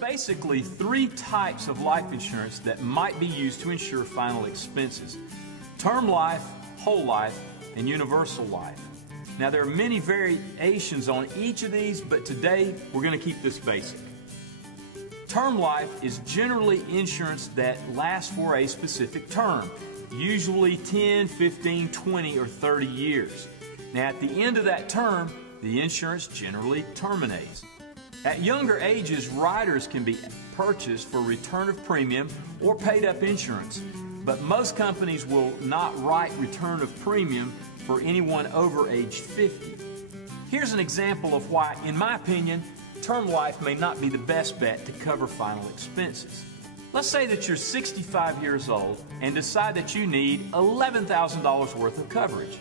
basically three types of life insurance that might be used to insure final expenses: term life, whole life, and universal life. Now, there are many variations on each of these, but today we're going to keep this basic. Term life is generally insurance that lasts for a specific term, usually 10, 15, 20, or 30 years. Now, at the end of that term, the insurance generally terminates. At younger ages, riders can be purchased for return of premium or paid-up insurance, but most companies will not write return of premium for anyone over age 50. Here's an example of why, in my opinion, term life may not be the best bet to cover final expenses. Let's say that you're 65 years old and decide that you need $11,000 worth of coverage.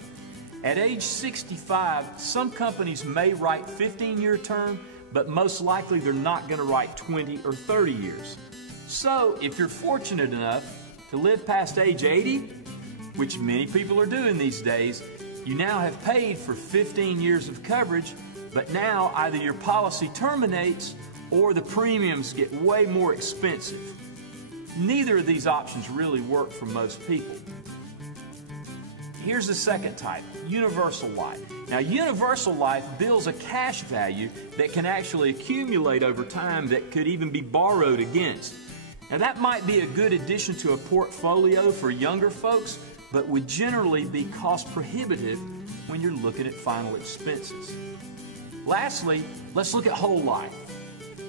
At age 65, some companies may write 15-year term, but most likely they're not going to write 20 or 30 years. So, if you're fortunate enough to live past age 80, which many people are doing these days, you now have paid for 15 years of coverage, but now either your policy terminates or the premiums get way more expensive. Neither of these options really work for most people. Here's the second type, universal life. Now, universal life bills a cash value that can actually accumulate over time that could even be borrowed against. Now, that might be a good addition to a portfolio for younger folks, but would generally be cost prohibitive when you're looking at final expenses. Lastly, let's look at whole life.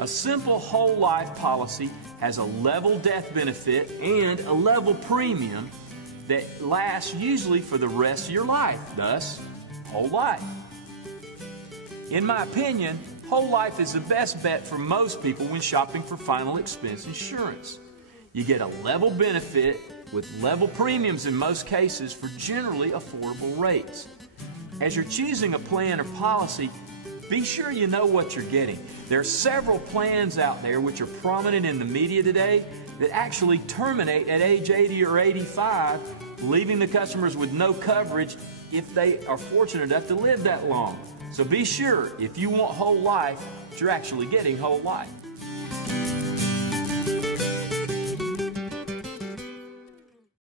A simple whole life policy has a level death benefit and a level premium that lasts usually for the rest of your life, thus, whole life. In my opinion, whole life is the best bet for most people when shopping for final expense insurance. You get a level benefit with level premiums in most cases for generally affordable rates. As you're choosing a plan or policy, be sure you know what you're getting. There are several plans out there which are prominent in the media today that actually terminate at age 80 or 85, leaving the customers with no coverage if they are fortunate enough to live that long. So be sure, if you want whole life, that you're actually getting whole life.